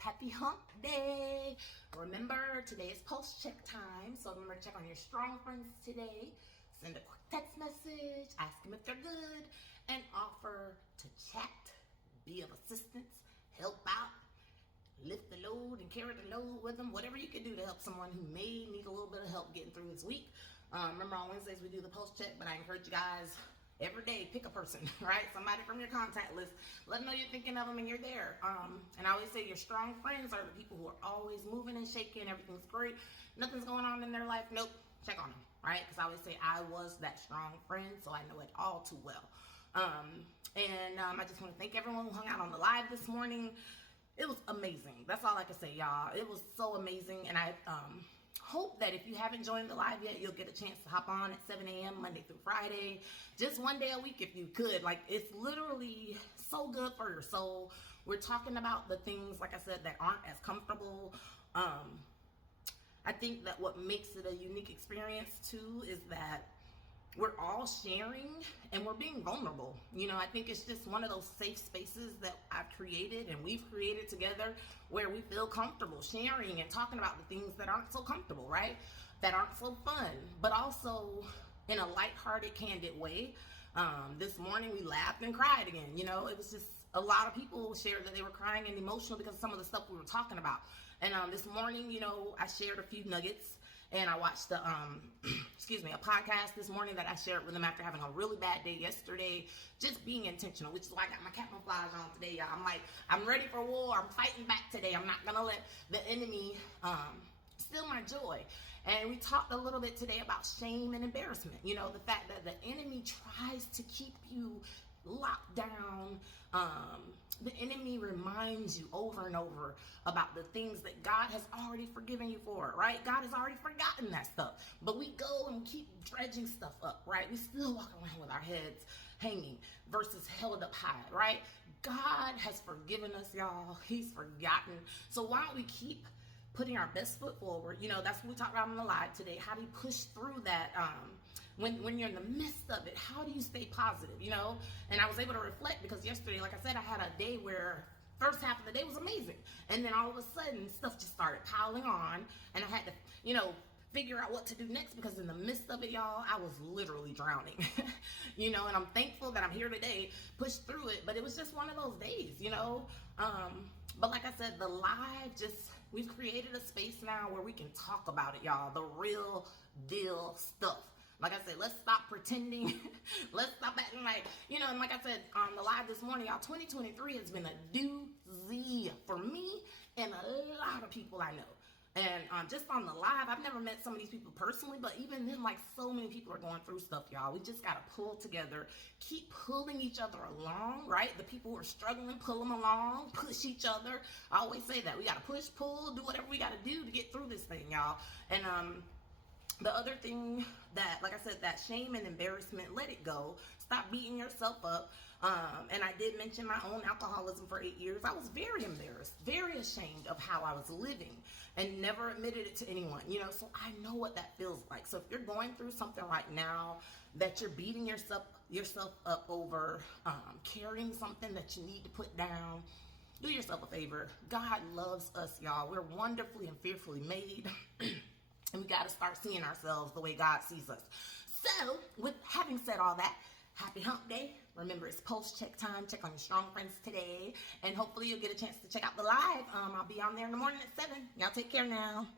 Happy Hump Day. Remember, today is post check time, so remember to check on your strong friends today. Send a quick text message, ask them if they're good, and offer to chat, be of assistance, help out, lift the load and carry the load with them. Whatever you can do to help someone who may need a little bit of help getting through this week. Remember, on Wednesdays we do the post check, but I encourage you guys every day, pick a person, right? Somebody from your contact list. Let them know you're thinking of them and you're there. And I always say your strong friends are the people who are always moving and shaking. Everything's great. Nothing's going on in their life. Nope. Check on them, right? Because I always say I was that strong friend, so I know it all too well. I just want to thank everyone who hung out on the live this morning. It was amazing. That's all I can say, y'all. It was so amazing. And I hope that if you haven't joined the live yet, you'll get a chance to hop on at 7 a.m. Monday through Friday. Just one day a week if you could. Like, it's literally so good for your soul. We're talking about the things, like I said, that aren't as comfortable. I think that what makes it a unique experience, too, is that we're all sharing and we're being vulnerable. You know, I think it's just one of those safe spaces that I've created and we've created together where we feel comfortable sharing and talking about the things that aren't so comfortable, right? That aren't so fun, but also in a lighthearted, candid way. This morning we laughed and cried again. You know, it was just a lot of people shared that they were crying and emotional because of some of the stuff we were talking about. And this morning, you know, I shared a few nuggets. And I watched the, a podcast this morning that I shared with them after having a really bad day yesterday. Just being intentional, which is why I got my camouflage on today, y'all. I'm like, I'm ready for war. I'm fighting back today. I'm not going to let the enemy steal my joy. And we talked a little bit today about shame and embarrassment. You know, the fact that the enemy tries to keep you locked down. The enemy reminds you over and over about the things that God has already forgiven you for, right? God has already forgotten that stuff, but we go and keep dredging stuff up, right? We still walk around with our heads hanging versus held up high, right? God has forgiven us, y'all. He's forgotten. So why don't we keep putting our best foot forward? You know, that's what we talked about on the live today. How do you push through that when you're in the midst of it? How do you stay positive, you know? And I was able to reflect because yesterday, like I said, I had a day where first half of the day was amazing. And then all of a sudden, stuff just started piling on. And I had to, you know, figure out what to do next because in the midst of it, y'all, I was literally drowning. You know, and I'm thankful that I'm here today, pushed through it. But it was just one of those days, you know? But like I said, the live we've created a space now where we can talk about it, y'all. The real deal stuff. Like I said, let's stop pretending. Let's stop acting like, you know, and like I said on the live this morning, y'all, 2023 has been a doozy for me and a lot of people I know. And just on the live, I've never met some of these people personally, but even then, like, so many people are going through stuff, y'all. We just got to pull together, keep pulling each other along, right? The people who are struggling, pull them along, push each other. I always say that. We got to push, pull, do whatever we got to do to get through this thing, y'all. And the other thing that, like I said, that shame and embarrassment, let it go. Stop beating yourself up. And I did mention my own alcoholism for 8 years. I was very embarrassed, very ashamed of how I was living and never admitted it to anyone, you know, so I know what that feels like. So if you're going through something right now that you're beating yourself up over, carrying something that you need to put down, do yourself a favor. God loves us, y'all. We're wonderfully and fearfully made. And we got to start seeing ourselves the way God sees us. So, with having said all that, happy hump day. Remember, it's post check time. Check on your strong friends today. And hopefully you'll get a chance to check out the live. I'll be on there in the morning at 7. Y'all take care now.